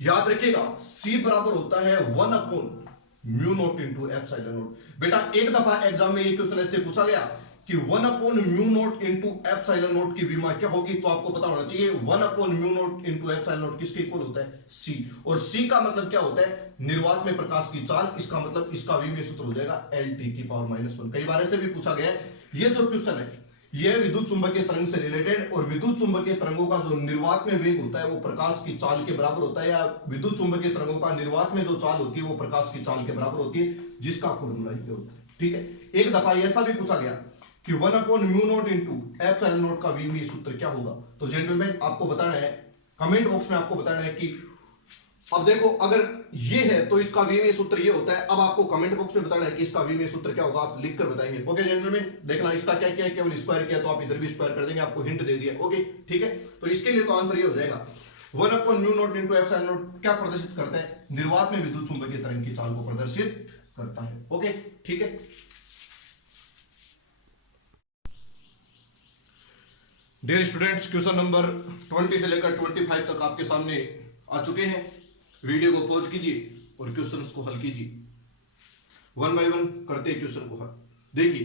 याद रखिएगा, C बराबर होता है 1/μ0 × ε0। बेटा एक दफा एग्जाम में ये क्वेश्चन ऐसे पूछा गया कि 1/μ0 इंटू एप्सिलॉन नॉट की विमा क्या होगी, तो आपको पता होना चाहिए 1/μ0 इंटू एप्सिलॉन नॉट किसके इक्वल होता है, c। और c का मतलब क्या होता है, निर्वात में प्रकाश की चाल। इसका मतलब इसका विमीय सूत्र हो जाएगा L(t⁻⁻1). कई बार ऐसे भी पूछा गया है। ये जो क्वेश्चन है यह विद्युत चुंबकीय तरंग से रिलेटेड, और विद्युत चुंबकीय तरंगों का जो निर्वात में वेग होता है वो प्रकाश की चाल के बराबर होता है, या विद्युत चुंबकीय तरंगों का निर्वात में जो चाल होती है वो प्रकाश की चाल के बराबर होती है, जिसका फॉर्मूला ये होता है। ठीक है, एक दफा ऐसा भी पूछा गया कि 1/μ0 इंटू एप्सिलॉन नॉट का विमीय सूत्र क्या होगा। तो जेंटलमैन आपको बताना है, कमेंट बॉक्स में आपको बताना है कि अब देखो अगर ये है तो इसका विमीय सूत्र ये होता है। अब आपको कमेंट बॉक्स में बताना है कि इसका विमीय सूत्र क्या होगा, आप लिखकर बताएंगे। ओके जेंटलमैन, देखना इसका क्या क्या है, केवल स्क्वायर किया तो आप इधर भी स्क्वायर कर देंगे, आपको हिंट दे दिया। ओके ठीक है, तो इसके लिए तो आंसर ये हो जाएगा 1/μ0 इंटू एप्सिलॉन नॉट क्या प्रदर्शित करता है, निर्वात में विद्युत चुंबकीय तरंग की चाल को प्रदर्शित करता है। ओके ठीक है, डियर स्टूडेंट्स, क्वेश्चन नंबर 20 से लेकर 25 तक आपके सामने आ चुके हैं। वीडियो को पॉज कीजिए और क्वेश्चंस को हल कीजिए। 1 बाय 1 करते हैं क्वेश्चन को हल। देखिए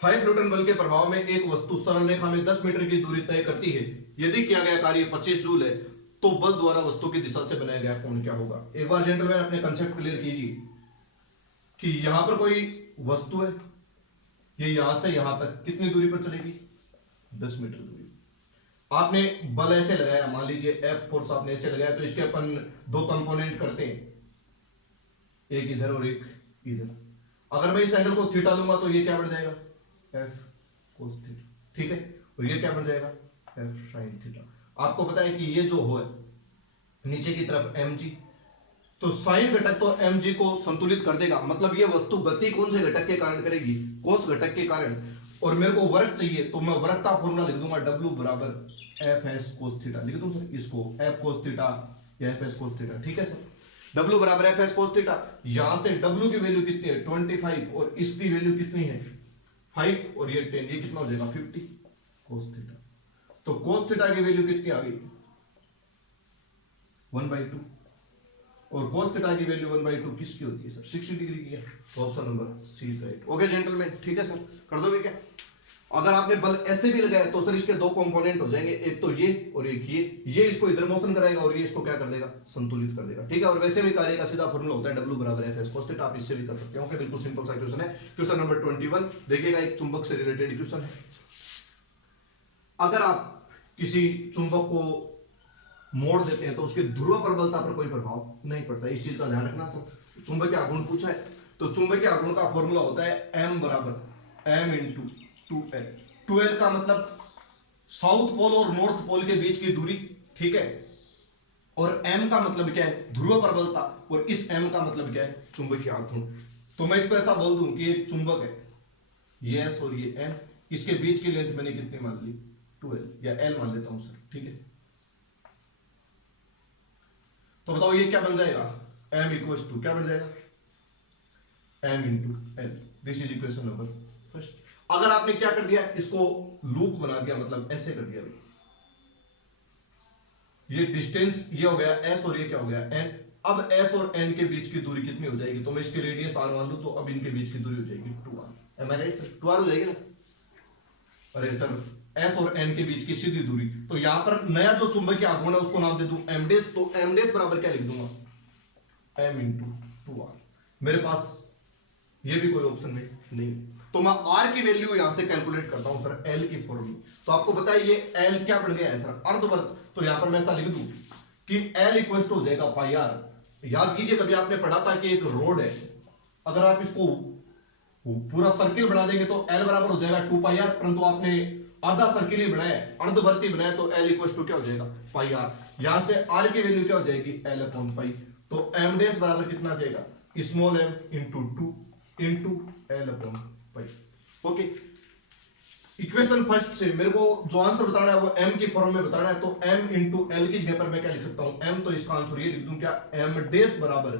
5 न्यूटन बल के प्रभाव में एक वस्तु सरल रेखा में 10 मीटर की दूरी तय करती है। यदि किया गया कार्य 25 जूल है तो बल द्वारा वस्तु की दिशा से बनाया गया कोण क्या होगा। एक बार जेंटलमैन अपने कंसेप्ट क्लियर कीजिए कि यहां पर कोई वस्तु है, ये यहां से यहां तक कितनी दूरी पर चलेगी, 10 मीटर दूरी। आपने बल ऐसे लगाया, मान लीजिए F फोर्स आपने ऐसे लगाया, तो इसके अपन दो कंपोनेंट करते हैं, एक इधर और एक इधर। अगर मैं इस एंगल को थीटा लूंगा तो ये क्या बन जाएगा, F cos थीटा। ठीक है, और ये क्या बन जाएगा, F sin थीटा। आपको पता है कि ये जो हो नीचे की तरफ mg, तो साइन घटक तो mg को संतुलित कर देगा। मतलब ये वस्तु गति कौन से घटक के कारण करेगी, कोस घटक के कारण। और मेरे को वर्क चाहिए तो मैं वर्क का फॉर्मूला लिख दूंगा, W बराबर Fs cos थीटा। लिख दूं सर इसको F cos थीटा या Fs cos थीटा। ठीक है सर, W बराबर Fs cos थीटा। यहां से W की वैल्यू कितनी है 25, और इसकी वैल्यू कितनी है 5, और ये 10, ये कितना हो जाएगा 50 cos थीटा। तो cos थीटा की वैल्यू कितनी आ गई 1/2, और cos थीटा की वैल्यू 1/2 किसकी होती है सर, 60 डिग्री की है। तो option number C is right. Okay gentleman, ठीक है सर, कर दोगे क्या। अगर आपने बल ऐसे भी लगाया तो सर इसके दो कंपोनेंट हो जाएंगे, एक तो ये और एक ये इसको इधर मोशन कराएगा और ये इसको क्या कर देगा, संतुलित कर देगा। ठीक है, और वैसे भी कार्य का सीधा फॉर्मूला होता है W बराबर Fs cos थीटा। आप इससे भी कर सकते हो। बिल्कुल सिंपल सा क्वेश्चन है। क्वेश्चन नंबर 21 देखिएगा, एक चुंबक से रिलेटेड क्वेश्चन है। अगर आप किसी चुंबक को मोड़ देते हैं तो उसके ध्रुव प्रबलता पर कोई प्रभाव नहीं पड़ता, इस चीज का ध्यान रखना सर। चुंबकीय आघूर्ण पूछा है तो चुंबकीय आघूर्ण का फॉर्मूला होता है M बराबर M इंटू 2L। 2L का मतलब साउथ पोल और नॉर्थ पोल के बीच की दूरी। ठीक है, और M का मतलब क्या है, ध्रुव प्रबलता, और इस M का मतलब क्या है, चुंबकीय आघूर्ण। तो मैं इसको ऐसा बोल दूं कि एक चुंबक है, ये S और ये M, इसके बीच की लेंथ मैंने कितनी मान ली 2L या L मान लेता हूं सर। ठीक है, तो बताओ ये क्या बन जाएगा, M इक्वल्स टू क्या बन जाएगा M into L। This is equation number first. अगर आपने क्या कर दिया, इसको लूप बना दिया, मतलब ऐसे कर दिया, ये डिस्टेंस ये हो गया S और ये क्या हो गया N। अब S और N के बीच की दूरी कितनी हो जाएगी, तो मैं इसकी रेडियस R मान लूं, तो अब इनके बीच की दूरी हो जाएगी 2R। एम आई राइट सर, 2R हो जाएगी ना। अरे सर S और N के बीच की सीधी दूरी, तो यहां पर नया जो चुंबकीय आघूर्ण है उसको नाम दे दूं M डैश, तो M डैश बराबर क्या लिख दूंगा M इंटू 2R। मेरे पास ये भी कोई ऑप्शन नहीं, तो मैं R की वैल्यू यहां से कैलकुलेट करता हूं सर L की फॉर्म में। तो आपको पता है ये L क्या बन गया है सर, अर्धवर्त। तो यहां पर मैं ऐसा लिख दूं कि L इक्वल टू हो जाएगा पाई R। याद कीजिए कभी आपने पढ़ा था कि एक रोड है, अगर आप इसको पूरा सर्किल बना देंगे तो L बराबर हो जाएगा 2 पाई R, परंतु आपने आधा सर्किल ही बनाया, अर्धवर्ती बनाया, तो L इक्वल टू क्या हो जाएगा पाई R। यहां से R की वैल्यू क्या हो जाएगी L अपॉन पाई। तो M डैश बराबर कितना आ जाएगा, small m into 2 into L upon pi. Okay, equation first से मेरे को जो आंसर बताना है वो m की फॉर्म में बताना है, तो m इंटू L की जगह पर मैं क्या लिख सकता हूं m, तो इसका आंसर ये लिख दूं क्या M डैश बराबर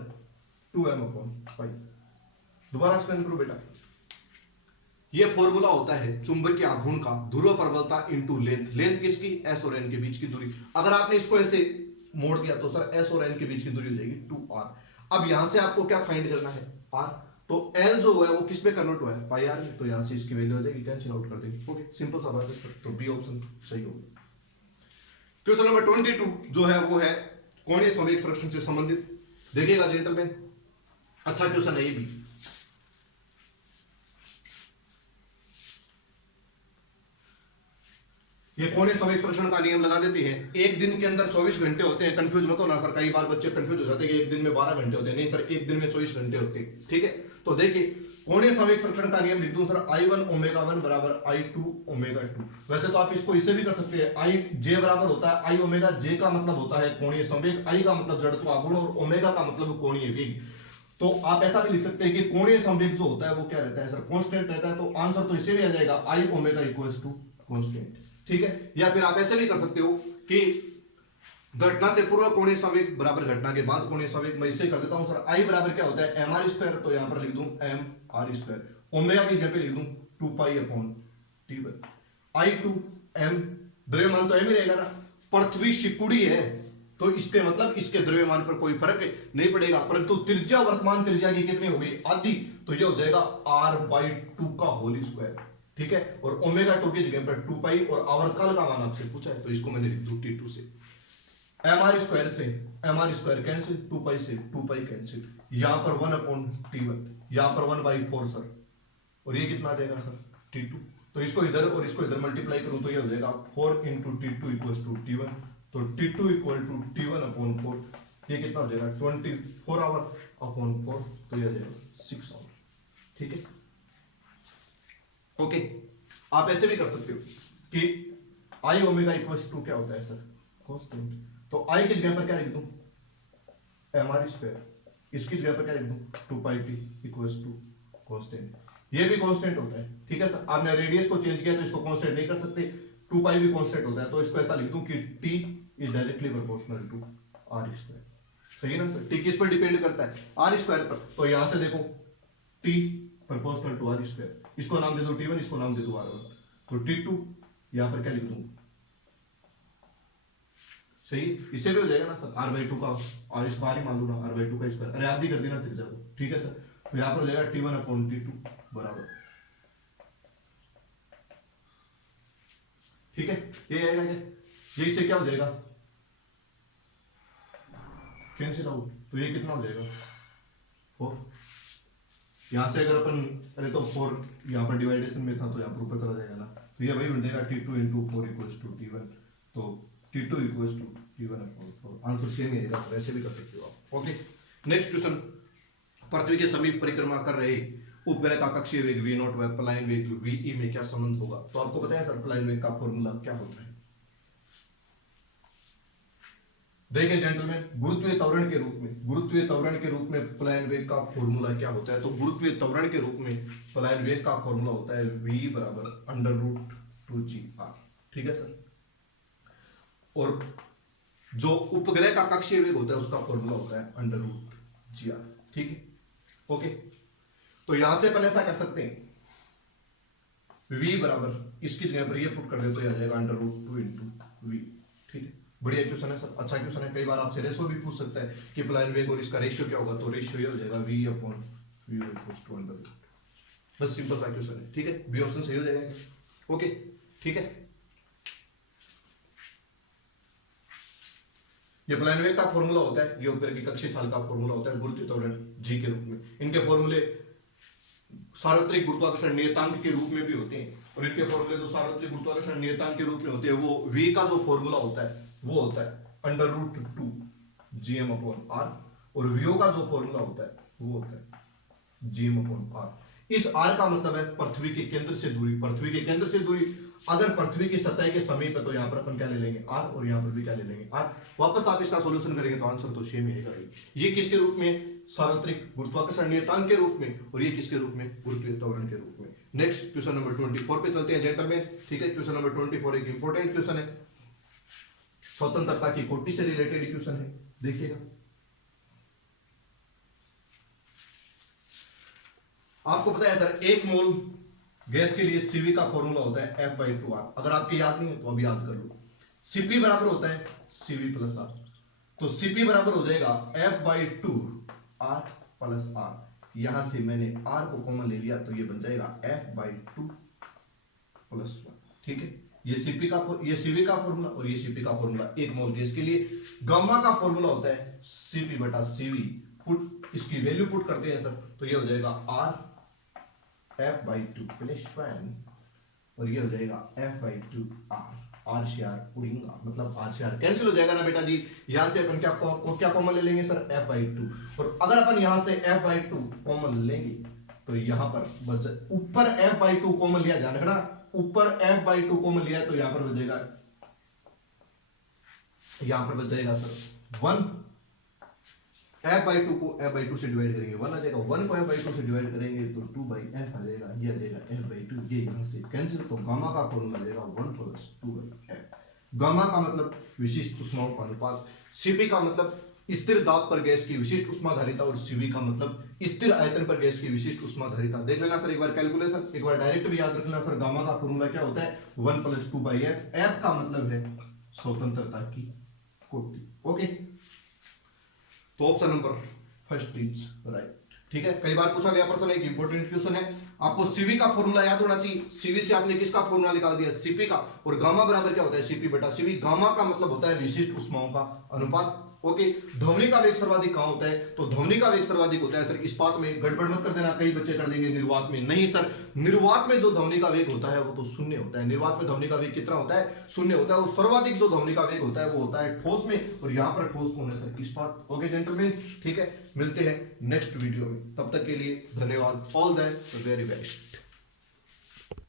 2m अपॉन पाई। दोबारा एक्सप्लेन करो बेटा, ये फॉर्मूला होता है चुंबकीय आघूर्ण का ध्रुव प्रबलता इंटू लेंथ। लेंथ किसकी, S और N के बीच की दूरी। अगर आपने इसको ऐसे मोड़ दिया तो सर S और N के बीच की दूरी हो जाएगी 2R। अब यहां से आपको क्या फाइंड करना है R, तो एल जो है वो किस पे कन्वर्ट हुआ है, पाई आर में, तो यहां से इसकी वैल्यू आ जाएगी, कैंसिल आउट कर देंगे। ओके, सिंपल सा बात है सर, तो बी ऑप्शन सही होगा। क्वेश्चन नंबर 22 जो है वो है कोणीय संवेग संरक्षण से संबंधित। देखिएगा जेंटलमैन, अच्छा क्वेश्चन है ये भी। ये कोणीय संवेग संरक्षण का नियम लगा देती है, एक दिन के अंदर 24 घंटे होते हैं। कंफ्यूज मत होना सर, कई बार बच्चे कंफ्यूज हो जाते हैं कि एक दिन में 12 घंटे होते हैं। नहीं सर, एक दिन में 24 घंटे होते हैं। ठीक है, तो देखिए कोणीय संवेग संरक्षण का नियम लिख दूं सर, I1 ओमेगा 1 बराबर I2 ओमेगा 2। वैसे तो आप इसको इससे भी कर सकते हैं, आई जे बराबर होता है आई ओमेगा। जे का मतलब होता है कोणीय संवेग, आई का मतलब जड़त्व आघूर्ण और ओमेगा का मतलब कोणीय वेग। तो आप ऐसा भी लिख सकते हैं कि कोणीय संवेग जो होता है वो क्या रहता है सर, कांस्टेंट रहता है। तो आंसर तो इससे भी आ जाएगा आई ओमेगा इक्वल्स टू कांस्टेंट। ठीक है, या फिर आप ऐसे भी कर सकते हो कि घटना से पूर्व कोणीय संवेग बराबर घटना के बाद कोणीय संवेग। मैं इससे कर देता हूं सर, आई बराबर क्या होता है एम आर स्क्वायर, तो यहां पर लिख दूं एम आर स्क्वायर। ओमेगा की जगह पे लिख दूं 2 pi upon T one. I two M, द्रव्यमान तो एम ही रहेगा ना, पृथ्वी सिकुड़ी है तो इसके मतलब इसके द्रव्यमान पर कोई फर्क नहीं पड़ेगा, परंतु त्रिज्या वर्तमान त्रिज्या की कितनी होगी, आधी, तो ये हो जाएगा r/2 का होल स्क्वायर। ठीक है, और ओमेगा 2 की जगह पर 2 पाई और आवर्तकाल का मान आपसे पूछा है तो इसको मैंने लिख दूं T2 से। एम आर स्क्वायर से एम आर स्क्वायर कैंसिल, 2 पाई से 2 पाई कैंसिल, यहां पर 1 अपॉन T1, यहां पर 1/4 सर, और ये कितना आ जाएगा सर T2। तो इसको इधर और इसको इधर मल्टीप्लाई करूं तो ये हो जाएगा 4 × T2 इक्वल्स टू T1। तो T2 equal to T1 upon 4, ये कितना हो जाएगा 24 आवर अपॉन 4, तो ये हो जाएगा 6 आवर। ठीक है, ओके। आप ऐसे भी कर सकते हो कि आई ओमेगा इक्वल्स टू क्या होता है सर, कांस्टेंट। तो आई की जगह पर क्या लिख दूं एम आर स्क्वायर, इसकी जगह पर क्या लिख दूं 2 pi T equals to constant. ये भी कांस्टेंट होता है। ठीक है सर, आपने रेडियस को चेंज किया तो इसको कांस्टेंट नहीं कर सकते, 2 पाई भी कांस्टेंट होता है, तो इसको ऐसा लिख दूं कि T is directly proportional to R square. सही है ना सर, टी किस पर डिपेंड करता है, आर स्क्वायर पर। तो यहां से देखो T proportional to R square, इसको नाम दे दो T1, इसको नाम दे दो R1, तो T2 यहां पर क्या लिख दूं, सही, इससे भी हो जाएगा ना सर r/2 का, और इसको r ही मान लो ना, r/2 का स्क्वायर, अरे आधी कर देना त्रिज्या को। ठीक है सर, तो यहां पर हो जाएगा T1 अपॉन T2 बराबर, ठीक है, ये आएगा क्या, ये इससे क्या हो जाएगा कैंसिल आउट, तो ये कितना हो जाएगा 4। यहां से अगर अपन अरे तो 4 यहां पर डिवाइडेशन में था तो यहां पर ऊपर चला जाएगा ना, तो ये वही बन जाएगा T2 × 4 इक्वल्स टू T1, तो T2 equals to T1 upon 4। Answer same ही आएगा सर, ऐसे भी कर सकते हो आप। ओके, नेक्स्ट क्वेश्चन, पृथ्वी के समीप परिक्रमा कर रहे उपग्रह का कक्षीय वेग v0 व पलायन वेग ve में क्या संबंध होगा। तो आपको पता है सर पलायन वेग का फॉर्मूला क्या होता है। देखिए जेंटलमैन, गुरुत्वीय त्वरण के रूप में पलायन वेग का फॉर्मूला क्या होता है। तो गुरुत्वीय त्वरण के रूप में पलायन वेग का फॉर्मूला होता है v = √2gr। ठीक है सर, और जो उपग्रह का कक्षीय वेग होता है उसका फॉर्मूला होता है √gr। ठीक है, ओके, तो यहां से अपन ऐसा कर सकते हैं, v बराबर इसकी जगह पर ये पुट कर दे तो यह आ जाएगा √2 × v। ठीक है, बढ़िया क्वेश्चन है सर, अच्छा क्वेश्चन है। कई बार आपसे रेशो भी पूछ सकता है कि पलायन वेग और इसका रेशियो क्या होगा, तो रेशियो ये हो जाएगा v/v = √। बस सिंपल सा क्वेश्चन है। ठीक है, बी ऑप्शन सही हो जाएगा। ओके, ठीक है, ये पलायन वेग का फॉर्मूला होता है, ये उपग्रह की कक्षीय छाल का फॉर्मूला होता है गुरुत्वीय त्वरण g के रूप में। इनके फॉर्मूले सार्वत्रिक गुरुत्वाकर्षण नियतांक के रूप में भी होते हैं, और इनके फॉर्मूले जो सार्वत्रिक गुरुत्वाकर्षण नियतांक के रूप में होते हैं वो v का जो फॉर्मूला होता है वो होता है √2gm/r, और v का जो फॉर्मूला होता है वो होता है gm/r। इस r का मतलब है पृथ्वी के केंद्र से दूरी, पृथ्वी के केंद्र से दूरी। अगर पृथ्वी की सतह के समीप है तो यहाँ पर अपन क्या ले लेंगे r, और यहाँ पर भी क्या ले लेंगे r। वापस आप इसका सॉल्यूशन करेंगे तो आंसर तो सेम ही आएगा। ये किसके रूप में, सार्वत्रिक गुरुत्वाकर्षण नियतांक के रूप में, और ये किसके रूप में, गुरुत्वीय त्वरण के रूप में। नेक्स्ट क्वेश्चन नंबर 24 पे चलते हैं जेंटलमैन। ठीक है, क्वेश्चन नंबर 24 एक इंपॉर्टेंट क्वेश्चन है, स्वतंत्रता की कोटि से रिलेटेड क्वेश्चन है। देखिएगा, आपको पता है सर 1 मोल गैस के लिए Cv का फॉर्मूला होता है F/2r। अगर आपके याद नहीं है तो अभी याद कर लो। Cp बराबर होता है Cv + r, तो Cp बराबर हो जाएगा F/2r + r। यहां से मैंने r को कॉमन ले लिया तो ये बन जाएगा F/2 + 1। ठीक है, ये Cp का ये Cv का फॉर्मूला और ये Cp का फॉर्मूला एक मोल गैस के लिए। गामा का फॉर्मूला होता है Cp/Cv। पुट इसकी वैल्यू पुट करते हैं सर, तो ये हो जाएगा r F/2 + 1 और ये हो जाएगा F/2 r। r से r उड़ेगा, मतलब r से r कैंसिल हो जाएगा ना बेटा जी। यहां से अपन क्या कॉमन ले लेंगे सर, F/2। और अगर अपन यहां से F/2 कॉमन लेंगे तो यहां पर ऊपर F/2 कॉमन लिया, ध्यान रखना ऊपर F/2 कॉमन लिया है तो यहां पर बचेगा, यहां पर बच जाएगा सर 1। F/2 को F/2 से डिवाइड करेंगे 1 आ जाएगा, 1 को F/2 से डिवाइड करेंगे तो 2/f आ जाएगा, ये आ जाएगा F/2। ये यहां से कैंसिल, तो गामा का फॉर्मूला आ जाएगा 1 + 2/f। गामा का मतलब विशिष्ट ऊष्माओं का अनुपात, Cp का मतलब स्थिर दाब पर गैस की विशिष्ट ऊष्माधारिता और Cv का मतलब स्थिर आयतन पर गैस की विशिष्ट ऊष्माधारिता। देख लेना सर एक बार कैलकुलेशन, एक बार डायरेक्ट भी याद रख लेना सर। गामा का फॉर्मूला क्या होता है, 1 + 2/f। f का मतलब है स्वतंत्रता की कोटि। ओके, तो option number first is right. ठीक है, कई बार पूछा गया प्रश्न, एक इंपॉर्टेंट क्वेश्चन है, आपको Cv का फॉर्मूला याद होना चाहिए। Cv से आपने किसका फॉर्मूला निकाल दिया, Cp का। और गामा बराबर क्या होता है, Cp/Cv। गामा का मतलब होता है विशिष्ट ऊष्माओं का अनुपात। ओके, ध्वनि का वेग सर्वाधिक कहां होता है, तो ध्वनि का वेग सर्वाधिक होता है सर इस्पात में। गड़बड़ मत कर देना, कई बच्चे कर देंगे निर्वात में। नहीं सर, निर्वात में जो ध्वनि का वेग होता है वो तो शून्य होता है। निर्वात में ध्वनि का वेग कितना होता है, शून्य होता है। और सर्वाधिक जो ध्वनि का वेग होता है वो होता है ठोस में, और यहाँ पर ठोस कौन है सर, इस्पात। ओके जेंटलमैन, ठीक है, मिलते हैं नेक्स्ट वीडियो में, तब तक के लिए धन्यवाद। All the very best.